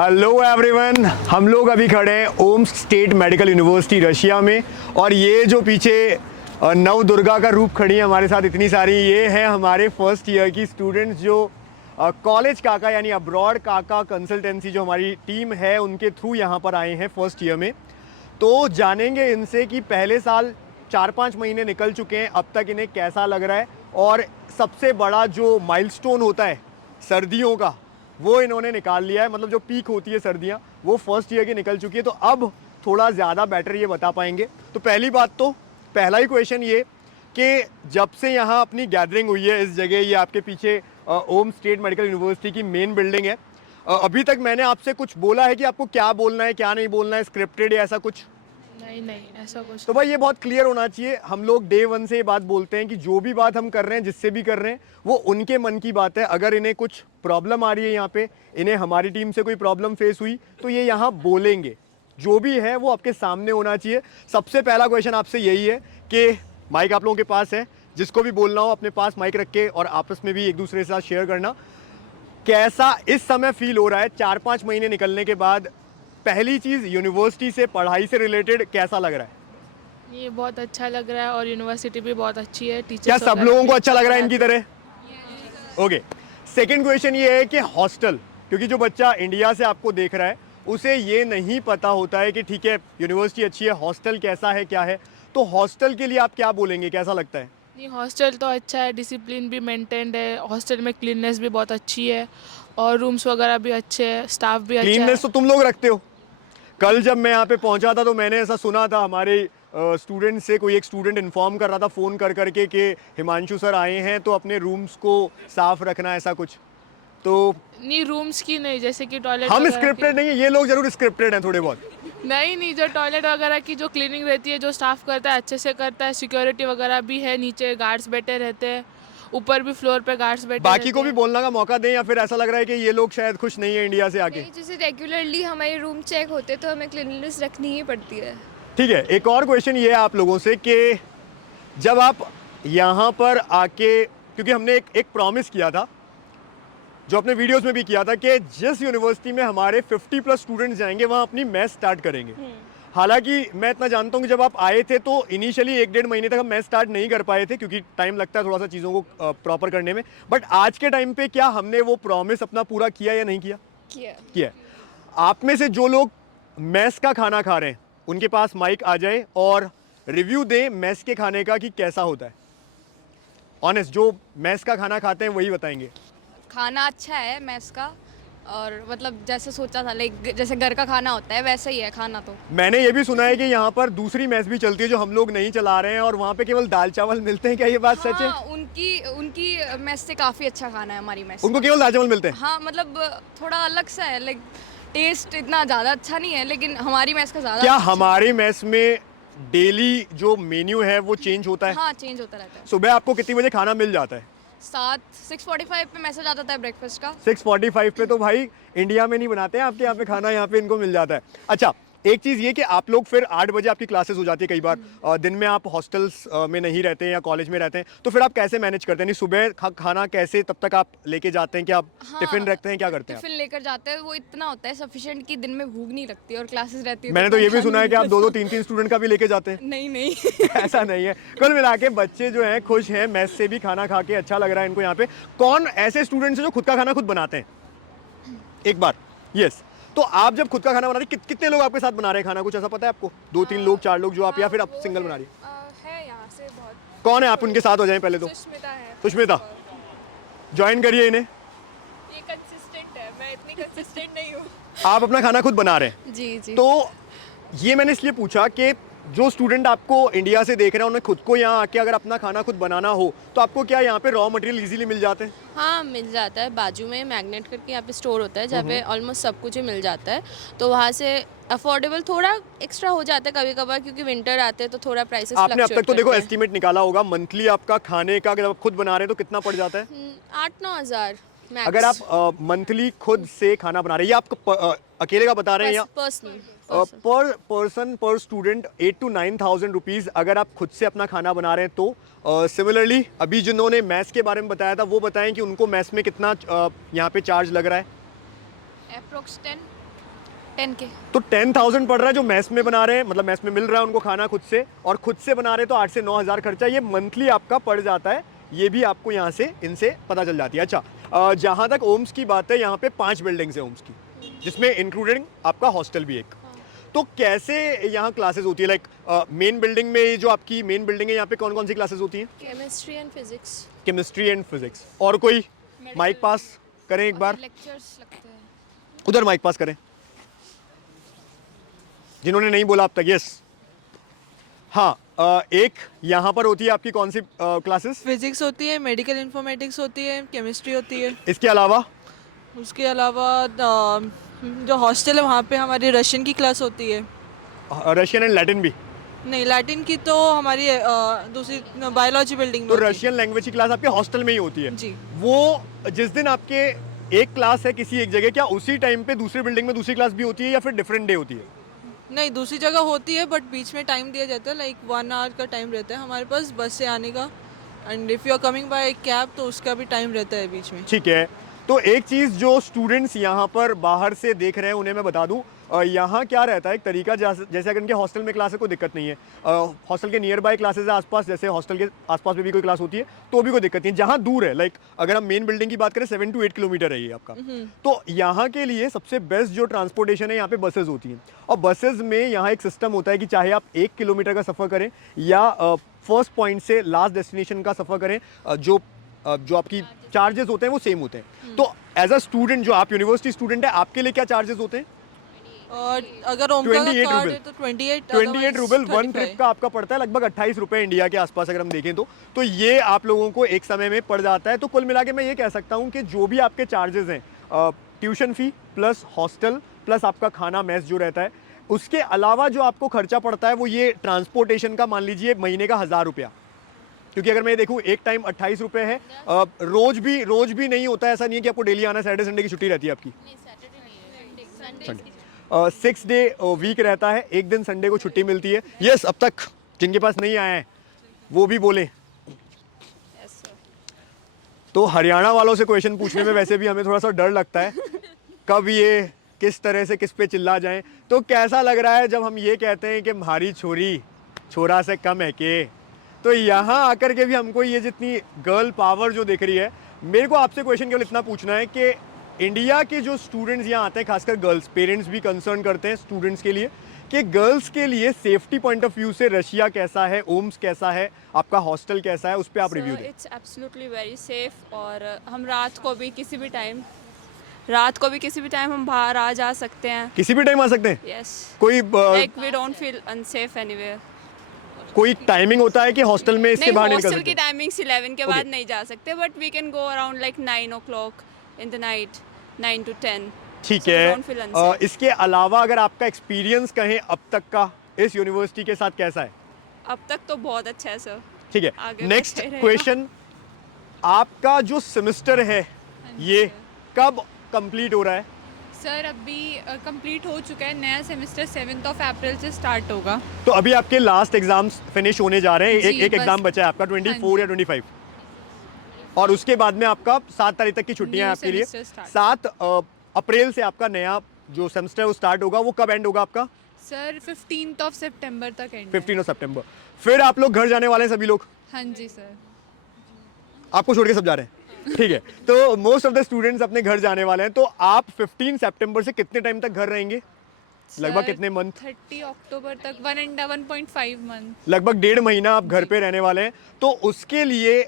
Hello everyone, हम लोग अभी खड़े हैं ओम स्टेट मेडिकल यूनिवर्सिटी रशिया में। और ये जो पीछे नव दुर्गा का रूप खड़ी है हमारे साथ इतनी सारी, ये है हमारे फर्स्ट ईयर की स्टूडेंट्स जो कॉलेज काका यानी अब्रॉड काका कंसल्टेंसी जो हमारी टीम है उनके थ्रू यहाँ पर आए हैं फर्स्ट ईयर में। तो जानेंगे इनसे कि पहले साल 4-5 महीने निकल चुके हैं, अब तक इन्हें कैसा लग रहा है। और सबसे बड़ा जो माइलस्टोन होता है सर्दियों का, वो इन्होंने निकाल लिया है। मतलब जो पीक होती है सर्दियाँ, वो फर्स्ट ईयर की निकल चुकी है। तो अब थोड़ा ज़्यादा बेटर ये बता पाएंगे। तो पहली बात, तो पहला ही क्वेश्चन ये कि जब से यहाँ अपनी गैदरिंग हुई है इस जगह, ये आपके पीछे ओम स्टेट मेडिकल यूनिवर्सिटी की मेन बिल्डिंग है, अभी तक मैंने आपसे कुछ बोला है कि आपको क्या बोलना है क्या नहीं बोलना है, स्क्रिप्टेड या ऐसा कुछ? नहीं ऐसा कुछ तो भाई ये बहुत क्लियर होना चाहिए। हम लोग डे वन से ये बात बोलते हैं कि जो भी बात हम कर रहे हैं, जिससे भी कर रहे हैं, वो उनके मन की बात है। अगर इन्हें कुछ प्रॉब्लम आ रही है यहाँ पे, इन्हें हमारी टीम से कोई प्रॉब्लम फेस हुई, तो ये यहाँ बोलेंगे। जो भी है वो आपके सामने होना चाहिए। सबसे पहला क्वेश्चन आपसे यही है कि माइक आप लोगों के पास है, जिसको भी बोलना हो अपने पास माइक रख के और आपस में भी एक दूसरे के साथ शेयर करना। कैसा इस समय फील हो रहा है 4-5 महीने निकलने के बाद? पहली चीज़, यूनिवर्सिटी से, पढ़ाई से रिलेटेड कैसा लग रहा है? ये बहुत अच्छा लग रहा है और यूनिवर्सिटी भी बहुत अच्छी है। टीचर्स क्या सब लोगों को अच्छा लग रहा है इनकी तरह? ओके। सेकंड क्वेश्चन ये है कि हॉस्टल, क्योंकि जो बच्चा इंडिया से आपको देख रहा है उसे ये नहीं पता होता है कि ठीक है यूनिवर्सिटी अच्छी है, हॉस्टल कैसा है क्या है। तो हॉस्टल के लिए आप क्या बोलेंगे, कैसा लगता है? नहीं, हॉस्टल तो अच्छा है, डिसिप्लिन भी मेंटेन्ड है, हॉस्टल में क्लीननेस भी बहुत अच्छी है और रूम्स वगैरह भी अच्छे हैं, स्टाफ भी अच्छा है। क्लीननेस तो तुम लोग रखते हो। कल जब मैं यहाँ पे पहुंचा था तो मैंने ऐसा सुना था, हमारे स्टूडेंट से कोई एक स्टूडेंट इन्फॉर्म कर रहा था फ़ोन कर करके कि हिमांशु सर आए हैं तो अपने रूम्स को साफ रखना, ऐसा कुछ। तो नहीं, रूम्स की नहीं, जैसे कि टॉयलेट हम वगैरह स्क्रिप्टेड नहीं है, ये लोग जरूर स्क्रिप्टेड हैं थोड़े बहुत। नहीं, जो टॉयलेट वगैरह की जो क्लीनिंग रहती है, जो स्टाफ करता है अच्छे से करता है, सिक्योरिटी वगैरह भी है, नीचे गार्ड्स बैठे रहते हैं, ऊपर भी फ्लोर पे गार्ड्स बैठे बाकी रहते को भी हैं। बोलने का मौका दें, या फिर ऐसा लग रहा है कि ये लोग शायद खुश नहीं है इंडिया से आके? नहीं, जैसे रेगुलरली हमारे रूम चेक होते तो हमें क्लीनलीनेस रखनी ही पड़ती है। ठीक है। एक और क्वेश्चन ये है आप लोगों से कि जब आप यहाँ पर आके, क्योंकि हमने एक प्रॉमिस किया था जो अपने वीडियोस में भी किया था कि जिस यूनिवर्सिटी में हमारे 50+ स्टूडेंट्स जाएंगे वहाँ अपनी मैथ स्टार्ट करेंगे। हालांकि मैं इतना जानता हूँ कि जब आप आए थे तो इनिशियली 1-1.5 महीने तक हम मैथ स्टार्ट नहीं कर पाए थे, क्योंकि टाइम लगता है थोड़ा सा चीज़ों को प्रॉपर करने में। बट आज के टाइम पे क्या हमने वो प्रॉमिस अपना पूरा किया या नहीं किया? किया। आप में से जो लोग मेस का खाना खा रहे हैं उनके पास माइक आ जाए और रिव्यू दें मेस के खाने का कि कैसा होता है। ऑनेस्ट, जो मेस का खाना खाते हैं वही बताएंगे। खाना अच्छा है मैस का, और मतलब जैसे सोचा था, लाइक जैसे घर का खाना होता है वैसा ही है खाना तो। मैंने ये भी सुना है कि यहाँ पर दूसरी मेस भी चलती है जो हम लोग नहीं चला रहे हैं, और वहाँ पे केवल दाल चावल मिलते हैं। क्या ये बात सच है? हाँ, उनकी मेस से काफ़ी अच्छा खाना है हमारी मेस। उनको केवल दाल चावल मिलते हैं? हाँ, मतलब थोड़ा अलग सा है, लाइक टेस्ट इतना ज़्यादा अच्छा नहीं है, लेकिन हमारी मेस का ज़्यादा क्या अच्छा है। हमारी मेस में डेली जो मेन्यू है वो चेंज होता है? हाँ, चेंज होता रहता है। सुबह आपको कितनी बजे खाना मिल जाता है? 6:45 पे मैसेज आ जाता है ब्रेकफास्ट का। 6:45 पे? तो भाई इंडिया में नहीं बनाते हैं आपके यहाँ पे खाना, यहाँ पे इनको मिल जाता है। अच्छा, एक चीज़ ये कि आप लोग फिर 8 बजे आपकी क्लासेस हो जाती है कई बार, दिन में आप हॉस्टल्स में नहीं रहते हैं या कॉलेज में रहते हैं, तो फिर आप कैसे मैनेज करते हैं? नहीं, सुबह खाना कैसे तब तक आप लेके जाते हैं? क्या आप टिफिन रखते हैं, क्या करते हैं आप? टिफिन लेकर जाते हैं, वो इतना होता है सफिशिएंट कि दिन में भूख नहीं लगती और क्लासेस रहती है। मैंने तो ये भी इतना सुना है कि आप खाना 2-2 3-3 स्टूडेंट का भी लेके जाते हैं। नहीं ऐसा नहीं है। कुल मिला के बच्चे जो हैं खुश हैं, मेस से भी खाना खा के अच्छा लग रहा है इनको यहाँ पे। कौन ऐसे स्टूडेंट्स हैं जो खुद का खाना खुद बनाते हैं? एक बार यस। तो आप जब खुद का खाना बना रहे हैं, कितने लोग आपके साथ बना रहे हैं खाना, कुछ ऐसा पता है आपको? 2-3 लोग, 4 लोग जो आप, या फिर आप सिंगल बना रही है? है यहाँ से बहुत। कौन है? आप उनके साथ हो जाएं पहले तो। सुष्मिता है। सुष्मिता, ज्वाइन करिए इन्हें। ये कंसिस्टेंट है, मैं इतनी कंसिस्टेंट नहीं हूँ। आप अपना खाना खुद बना रहे हैं। जी। तो ये मैंने इसलिए पूछा कि जो स्टूडेंट आपको इंडिया से देख रहे हैं उन्हें खुद को यहाँ आके अगर अपना खाना खुद बनाना हो तो आपको क्या यहाँ पे रॉ मटेरियल इजीली मिल जाते हैं? हाँ, मिल जाता है। बाजू में मैग्नेट करके यहाँ पे स्टोर होता है जहाँ पे ऑलमोस्ट सब कुछ ही मिल जाता है, तो वहाँ से अफोर्डेबल थोड़ा एक्स्ट्रा हो जाता है कभी कभार, क्योंकि विंटर आते हैं तो थोड़ा प्राइसेस आपने अब तक तो देखो एस्टीमेट निकाला होगा मंथली आपका खाने का, अगर आप खुद बना रहे हैं तो कितना पड़ जाता है? 8-9 हज़ार मैक्स। अगर आप मंथली खुद से खाना बना रहे हैं, या आप अकेले का बता रहे हैं, या पर्सनल पर पर्सन पर स्टूडेंट 8 to 9,000 रुपीज़ अगर आप खुद से अपना खाना बना रहे हैं तो सिमिलरली अभी जिन्होंने मैस के बारे में बताया था वो बताएं कि उनको मैस में कितना यहाँ पे चार्ज लग रहा है? Approx 10K। तो 10,000 पड़ रहा है जो मैस में बना रहे हैं, मतलब मैस में मिल रहा है उनको खाना खुद से, और खुद से बना रहे हैं तो 8 से 9,000 खर्चा ये मंथली आपका पड़ जाता है। ये भी आपको यहाँ से इनसे पता चल जाती है। अच्छा, जहाँ तक ओम्स की बात है, यहाँ पे 5 बिल्डिंग्स हैं ओम्स की, जिसमें इंक्लूडिंग आपका हॉस्टल भी एक। तो कैसे यहाँ क्लासेस होती है? लाइक मेन बिल्डिंग में, जो आपकी मेन बिल्डिंग है, यहाँ पे कौन कौन सी क्लासेस होती हैं? Chemistry and physics. Chemistry and physics. और कोई माइक पास करें एक बार, लेक्चर्स लगते हैं। उधर माइक पास करें जिन्होंने नहीं बोला अब तक। यस, हाँ, एक यहाँ पर होती है आपकी कौन सी क्लासेस? फिजिक्स होती है, मेडिकल इन्फॉर्मेटिक्स होती है, केमिस्ट्री होती है। इसके अलावा उसके अलावा जो हॉस्टल है वहाँ पे हमारी रशियन की क्लास होती है। रशियन एंड लैटिन भी? नहीं, लैटिन की तो हमारी दूसरी बायोलॉजी बिल्डिंग में तो होती है। रशियन लैंग्वेज की क्लास आपके हॉस्टल में ही होती है? जी। वो जिस दिन आपके एक क्लास है किसी एक जगह, क्या उसी टाइम पे दूसरी बिल्डिंग में दूसरी क्लास भी होती है या फिर डिफरेंट डे होती है? नहीं, दूसरी जगह होती है बट बीच में टाइम दिया जाता है, लाइक 1 आवर का टाइम रहता है हमारे पास बस से आने का। And if you are coming by cab तो उसका भी टाइम रहता है बीच में। ठीक है। तो एक चीज़ जो स्टूडेंट्स यहाँ पर बाहर से देख रहे हैं उन्हें मैं बता दूँ, यहाँ क्या रहता है एक तरीका, जैसे अगर इनके हॉस्टल में क्लास है कोई दिक्कत नहीं है, हॉस्टल के नियर बाय क्लासेस है आसपास, जैसे हॉस्टल के आसपास में भी कोई क्लास होती है तो भी कोई दिक्कत नहीं है। जहाँ दूर है, लाइक अगर हम मेन बिल्डिंग की बात करें 7 to 8 किलोमीटर है ये आपका, तो यहाँ के लिए सबसे बेस्ट जो ट्रांसपोर्टेशन है यहाँ पे बसेज होती हैं। और बसेज में यहाँ एक सिस्टम होता है कि चाहे आप 1 किलोमीटर का सफ़र करें या फर्स्ट पॉइंट से लास्ट डेस्टिनेशन का सफ़र करें, जो आपकी चार्जेस होते हैं वो सेम होते हैं। तो एज अ स्टूडेंट, जो आप यूनिवर्सिटी स्टूडेंट है, आपके लिए क्या चार्जेस होते हैं? और अगर ओमका का 28 कार्ड रुपए। है तो 28 28 रुपए वन ट्रिप का आपका पड़ता है, लगभग 28 रुपए इंडिया के आसपास अगर हम देखें तो ये आप लोगों को एक समय में पड़ जाता है। तो कुल मिला के मैं ये कह सकता हूँ कि जो भी आपके चार्जेस हैं, tuition fee plus hostel plus आपका खाना मेस जो रहता है, उसके अलावा जो आपको खर्चा पड़ता है वो ये ट्रांसपोर्टेशन का मान लीजिए महीने का 1,000 रुपया। क्योंकि अगर मैं देखूँ एक टाइम 28 रुपये है, रोज भी नहीं होता है, ऐसा नहीं है कि आपको डेली आना, सैटरडे संडे की छुट्टी रहती है आपकी। 6 डे वीक रहता है, एक दिन संडे को छुट्टी मिलती है। यस, अब तक जिनके पास नहीं आया है वो भी बोले। तो हरियाणा वालों से क्वेश्चन पूछने में वैसे भी हमें थोड़ा सा डर लगता है, कब ये किस तरह से किस पे चिल्ला जाएं। तो कैसा लग रहा है जब हम ये कहते हैं कि हमारी छोरी छोरा से कम है के? तो यहाँ आकर के भी हमको ये जितनी गर्ल पावर जो दिख रही है, मेरे को आपसे क्वेश्चन केवल इतना पूछना है कि इंडिया के जो स्टूडेंट्स यहाँ आते हैं, खासकर गर्ल्स, पेरेंट्स भी कंसर्न करते हैं स्टूडेंट्स के लिए कि गर्ल्स के लिए सेफ्टी पॉइंट ऑफ व्यू से रशिया कैसा है, ओम्स कैसा है, आपका हॉस्टल कैसा है, उस पर आप रिव्यू दें। It's absolutely very safe. और हम रात को भी किसी भी टाइम हम बाहर आ जा सकते हैं। किसी भी टाइम आ सकते हैं? यस, कोई like we don't feel unsafe anywhere. कोई टाइमिंग होता है कि हॉस्टल में इसके नहीं, बाहर नहीं निकल हॉस्टल की सकते? टाइमिंग्स 11 के बाद Okay. नहीं जा सकते, but we can go around like 9 o'clock in the night, 9 to 10। ठीक So we don't feel है। unsafe. इसके अलावा अगर आपका एक्सपीरियंस कहें अब तक का इस यूनिवर्सिटी के साथ कैसा है? अब तक तो बहुत अच्छा है सर। ठीक है, आगे नेक्स्ट बढ़ते रहेगा। क्वेश्चन, आपका जो सेमेस्टर है ये कब कंप्लीट हो रहा है? सर अभी कंप्लीट हो चुका है, नया सेमेस्टर 7 अप्रैल से स्टार्ट होगा। तो अभी आपके लास्ट एग्जाम्स फिनिश होने जा रहे हैं, एक जी, एक बस। एग्जाम बचा है आपका 24 हाँ या 25, और उसके बाद में आपका 7 तारीख तक की छुट्टियां हैं New आपके लिए। semester start। 7 अप्रैल से आपका नया जो सेमेस्टर है वो स्टार्ट होगा। वो कब एंड होगा आपका? सर 15 सितंबर तक एंड। 15 सितंबर। फिर आप लोग घर जाने वाले हैं सभी लोग? हाँ जी सर। आपको छोड़ के सब जा रहे हैं? ठीक है, तो मोस्ट ऑफ द स्टूडेंट्स अपने घर जाने वाले हैं। तो आप 15 सितंबर से कितने टाइम तक घर रहेंगे? लगभग कितने मंथ? 30 अक्टूबर तक 1.5 मंथ। लगभग 1.5 महीना आप घर पे रहने वाले हैं। तो उसके लिए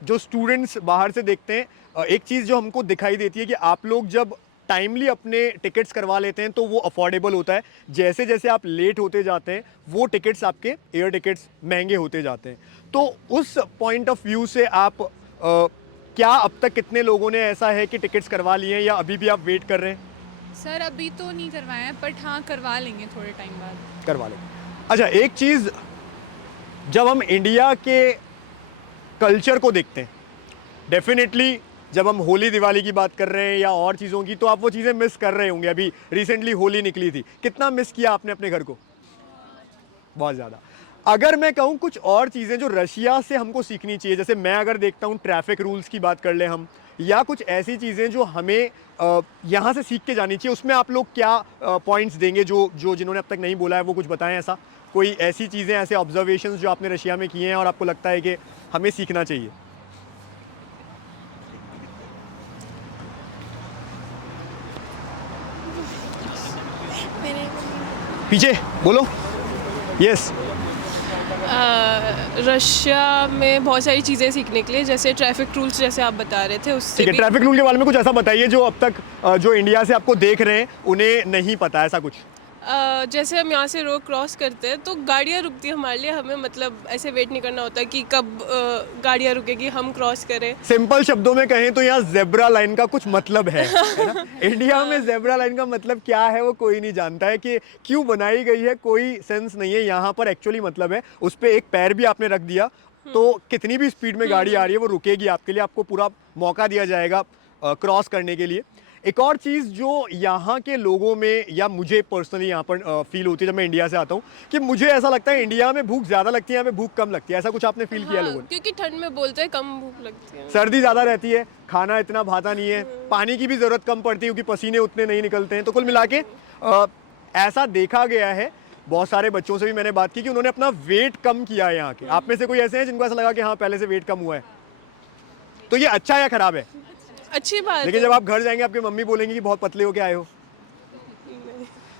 जो स्टूडेंट्स बाहर से देखते हैं, एक चीज़ जो हमको दिखाई देती है कि आप लोग जब टाइमली अपने टिकट्स करवा लेते हैं तो वो अफोर्डेबल होता है। जैसे जैसे आप लेट होते जाते हैं वो टिकट्स आपके एयर टिकट्स महंगे होते जाते हैं। तो उस पॉइंट ऑफ व्यू से आप क्या अब तक कितने लोगों ने ऐसा है कि टिकट्स करवा लिए हैं या अभी भी आप वेट कर रहे हैं? सर अभी तो नहीं करवाया है, बट हाँ करवा लेंगे थोड़े टाइम बाद। करवा लें। अच्छा, एक चीज़, जब हम इंडिया के कल्चर को देखते हैं, डेफिनेटली जब हम होली दिवाली की बात कर रहे हैं या और चीज़ों की, तो आप वो चीज़ें मिस कर रहे होंगे। अभी रिसेंटली होली निकली थी, कितना मिस किया आपने अपने घर को? बहुत ज़्यादा। अगर मैं कहूँ कुछ और चीज़ें जो रशिया से हमको सीखनी चाहिए, जैसे मैं अगर देखता हूँ ट्रैफिक रूल्स की बात कर ले हम, या कुछ ऐसी चीज़ें जो हमें यहाँ से सीख के जानी चाहिए, उसमें आप लोग क्या पॉइंट्स देंगे? जो जो जिन्होंने अब तक नहीं बोला है वो कुछ बताएं। ऐसा कोई ऐसी चीज़ें, ऐसे ऑब्जर्वेशंस जो आपने रशिया में किए हैं और आपको लगता है कि हमें सीखना चाहिए? पीछे बोलो। यस। रशिया में बहुत सारी चीज़ें सीखने के लिए, जैसे ट्रैफिक रूल्स जैसे आप बता रहे थे, उससे ठीक है, भी ट्रैफिक रूल के बारे में कुछ ऐसा बताइए जो अब तक जो इंडिया से आपको देख रहे हैं उन्हें नहीं पता, ऐसा कुछ। जैसे हम यहाँ से रोड क्रॉस करते हैं तो गाड़ियाँ रुकती हैं हमारे लिए, हमें मतलब ऐसे वेट नहीं करना होता कि कब गाड़ियाँ रुकेगी हम क्रॉस करें। सिंपल शब्दों में कहें तो यहाँ जेब्रा लाइन का कुछ मतलब है ना? इंडिया में जेब्रा लाइन का मतलब क्या है वो कोई नहीं जानता है, कि क्यों बनाई गई है कोई सेंस नहीं है। यहाँ पर एक्चुअली मतलब है उस पर एक पैर भी आपने रख दिया तो कितनी भी स्पीड में गाड़ी आ रही है वो रुकेगी आपके लिए, आपको पूरा मौका दिया जाएगा क्रॉस करने के लिए। एक और चीज़ जो यहाँ के लोगों में या मुझे पर्सनली यहाँ पर फील होती है जब मैं इंडिया से आता हूँ, कि मुझे ऐसा लगता है इंडिया में भूख ज़्यादा लगती है, यहाँ पे भूख कम लगती है। ऐसा कुछ आपने फील किया लोगों ने? क्योंकि ठंड में बोलते हैं कम भूख लगती है, सर्दी ज़्यादा रहती है, खाना इतना भाता नहीं है, पानी की भी ज़रूरत कम पड़ती है क्योंकि पसीने उतने नहीं निकलते हैं। तो कुल मिला के ऐसा देखा गया है, बहुत सारे बच्चों से भी मैंने बात की कि उन्होंने अपना वेट कम किया है यहाँ के। आप में से कोई ऐसे हैं जिनको ऐसा लगा कि हाँ पहले से वेट कम हुआ है? तो ये अच्छा या खराब है? अच्छी बात लेकिन है। जब आप घर जाएंगे आपकी मम्मी बोलेंगी कि बहुत पतले होके आए हो।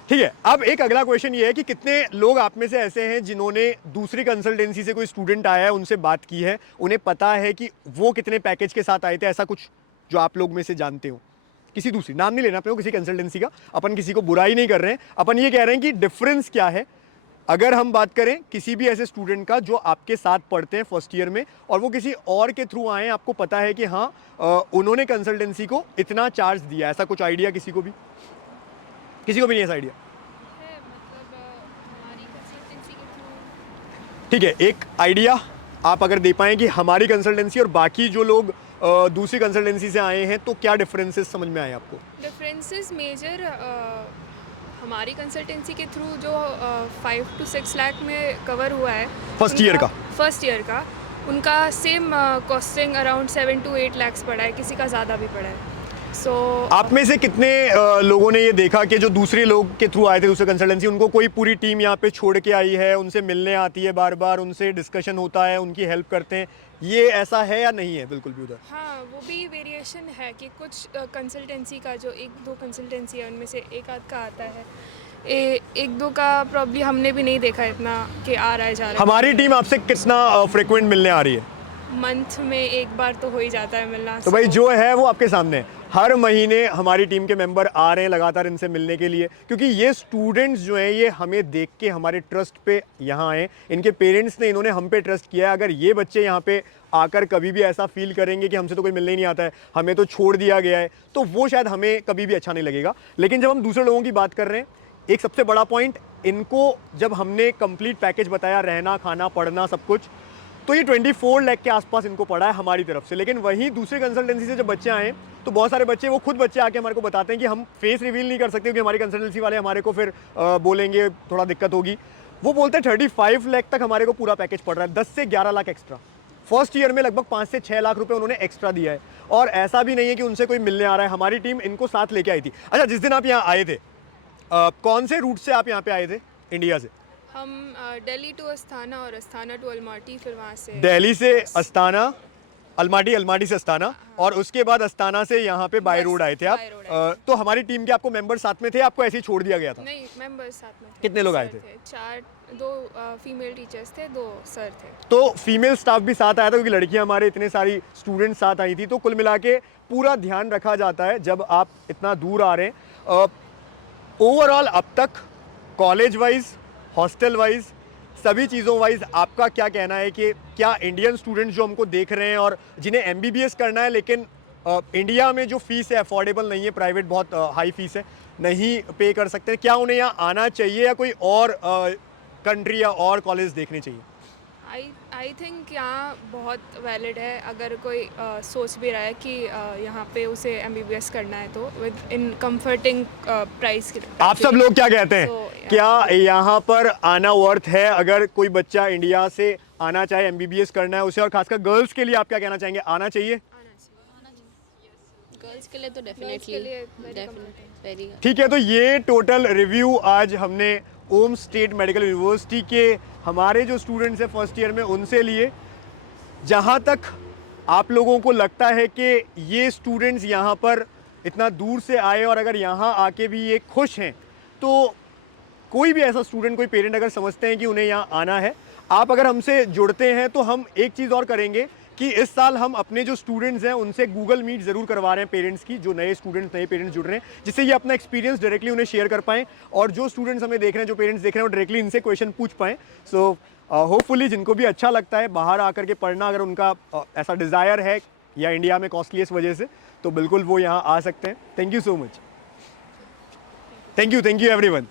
ठीक है, अब एक अगला क्वेश्चन ये है कि कितने लोग आप में से ऐसे हैं जिन्होंने दूसरी कंसल्टेंसी से कोई स्टूडेंट आया है उनसे बात की है, उन्हें पता है कि वो कितने पैकेज के साथ आए थे? ऐसा कुछ जो आप लोग में से जानते हो? किसी दूसरी, नाम नहीं लेना अपने को किसी कंसल्टेंसी का, अपन किसी को बुराई नहीं कर रहे हैं, अपन ये कह रहे हैं कि डिफरेंस क्या है अगर हम बात करें किसी भी ऐसे स्टूडेंट का जो आपके साथ पढ़ते हैं फर्स्ट ईयर में और वो किसी और के थ्रू आए हैं, आपको पता है कि हाँ उन्होंने कंसल्टेंसी को इतना चार्ज दिया, ऐसा कुछ आइडिया किसी को भी? किसी को भी नहीं ऐसा आइडिया? ठीक है, एक आइडिया आप अगर दे पाएं कि हमारी कंसल्टेंसी और बाकी जो लोग दूसरी कंसल्टेंसी से आए हैं तो क्या डिफरेंसेस समझ में आए आपको? डिफरेंसेस मेजर हमारी कंसल्टेंसी के थ्रू जो 5 to 6 लाख में कवर हुआ है फर्स्ट ईयर का, उनका same costing around 7 to 8 lakh पड़ा है, किसी का ज़्यादा भी पड़ा है। सो आप में से कितने लोगों ने ये देखा कि जो दूसरे लोग के थ्रू आए थे दूसरे कंसल्टेंसी, उनको कोई पूरी टीम यहाँ पे छोड़ के आई है, उनसे मिलने आती है बार बार, उनसे डिस्कशन होता है, उनकी हेल्प करते हैं, ये ऐसा है या नहीं है? बिल्कुल भी उधर हाँ, वो भी वेरिएशन है कि कुछ कंसल्टेंसी का जो 1-2 कंसल्टेंसी है उनमें से एक आध का आता है, एक दो का प्रॉब्ली हमने भी नहीं देखा इतना कि आ रहा है जा रहा है। हमारी टीम आपसे कितना फ्रिक्वेंट मिलने आ रही है? मंथ में एक बार तो हो ही जाता है मिलना। तो भाई जो है वो आपके सामने है, हर महीने हमारी टीम के मेंबर आ रहे हैं लगातार इनसे मिलने के लिए, क्योंकि ये स्टूडेंट्स जो हैं ये हमें देख के हमारे ट्रस्ट पे यहाँ आए, इनके पेरेंट्स ने इन्होंने हम पे ट्रस्ट किया है। अगर ये बच्चे यहाँ पे आकर कभी भी ऐसा फील करेंगे कि हमसे तो कोई मिलने ही नहीं आता है, हमें तो छोड़ दिया गया है, तो वो शायद हमें कभी भी अच्छा नहीं लगेगा। लेकिन जब हम दूसरे लोगों की बात कर रहे हैं, एक सबसे बड़ा पॉइंट, इनको जब हमने कंप्लीट पैकेज बताया, रहना खाना पढ़ना सब कुछ, तो ये 24 लाख के आसपास इनको पड़ा है हमारी तरफ से। लेकिन वहीं दूसरी कंसल्टेंसी से जब बच्चे आए तो बहुत सारे बच्चे, वो खुद बच्चे आके हमारे को बताते हैं कि हम फेस रिवील नहीं कर सकते क्योंकि हमारी कंसल्टेंसी वाले हमारे को फिर बोलेंगे, थोड़ा दिक्कत होगी। वो बोलते हैं 35 लाख तक हमारे को पूरा पैकेज पड़ रहा है, 10 से 11 लाख एक्स्ट्रा। फर्स्ट ईयर में लगभग 5 से 6 लाख रुपए उन्होंने एक्स्ट्रा दिया है, और ऐसा भी नहीं है कि उनसे कोई मिलने आ रहा है, हमारी टीम इनको साथ लेके आई थी। अच्छा, जिस दिन आप यहाँ आए थे, कौन से रूट से आप यहाँ पे आए थे इंडिया से? हम दिल्ली टू अस्थाना और अस्थाना टू अलमाटी, फिर वहाँ से दिल्ली से अस्थाना, अलमाटी, अलमाटी से अस्थाना, और उसके बाद अस्थाना से यहाँ पे बाय रोड आए थे आप। तो हमारी टीम के आपको मेंबर साथ में थे, आपको ऐसे ही छोड़ दिया गया था? नहीं, मेंबर्स साथ में थे। कितने लोग आए थे? 2 फीमेल टीचर्स थे, 2 सर थे। तो फीमेल स्टाफ भी साथ आया था क्योंकि लड़कियां हमारे इतने सारी स्टूडेंट साथ आई थी। तो कुल मिला के पूरा ध्यान रखा जाता है जब आप इतना दूर आ रहे हैं। ओवरऑल अब तक कॉलेज वाइज, हॉस्टल वाइज, सभी चीज़ों वाइज आपका क्या कहना है कि क्या इंडियन स्टूडेंट्स जो हमको देख रहे हैं और जिन्हें MBBS करना है लेकिन इंडिया में जो फीस है अफोर्डेबल नहीं है, प्राइवेट बहुत हाई फीस है, नहीं पे कर सकते, क्या उन्हें यहाँ आना चाहिए या कोई और कंट्री या और कॉलेज देखने चाहिए? आई थिंक यहाँ बहुत वैलिड है, अगर कोई सोच भी रहा है कि यहाँ पे उसे MBBS करना है तो विद इन कंफर्टिंग प्राइस। आप सब लोग क्या कहते हैं? क्या यहाँ पर आना वर्थ है? अगर कोई बच्चा इंडिया से आना चाहे, MBBS करना है उसे, और खासकर गर्ल्स के लिए आप क्या कहना चाहेंगे? आना चाहिए? गर्ल्स के लिए तो डेफिनेटली वेरी ठीक है, तो ये टोटल रिव्यू आज हमने ओम स्टेट मेडिकल यूनिवर्सिटी के हमारे जो स्टूडेंट्स हैं फर्स्ट ईयर में उनसे लिए। जहाँ तक आप लोगों को लगता है कि ये स्टूडेंट्स यहाँ पर इतना दूर से आए और अगर यहाँ आके भी ये खुश हैं, तो कोई भी ऐसा स्टूडेंट, कोई पेरेंट अगर समझते हैं कि उन्हें यहाँ आना है, आप अगर हमसे जुड़ते हैं तो हम एक चीज़ और करेंगे कि इस साल हम अपने जो स्टूडेंट्स हैं उनसे गूगल मीट ज़रूर करवा रहे हैं पेरेंट्स की, जो नए स्टूडेंट्स, नए पेरेंट्स जुड़ रहे हैं, जिससे ये अपना एक्सपीरियंस डायरेक्टली उन्हें शेयर कर पाएँ और जो स्टूडेंट्स हमें देख रहे हैं, जो पेरेंट्स देख रहे हैं, वो डायरेक्टली इनसे क्वेश्चन पूछ पाएँ। सो होपफुली जिनको भी अच्छा लगता है बाहर आकर के पढ़ना, अगर उनका ऐसा डिज़ायर है या इंडिया में कॉस्टली इस वजह से, तो बिल्कुल वो यहाँ आ सकते हैं। Thank you so much. Thank you everyone.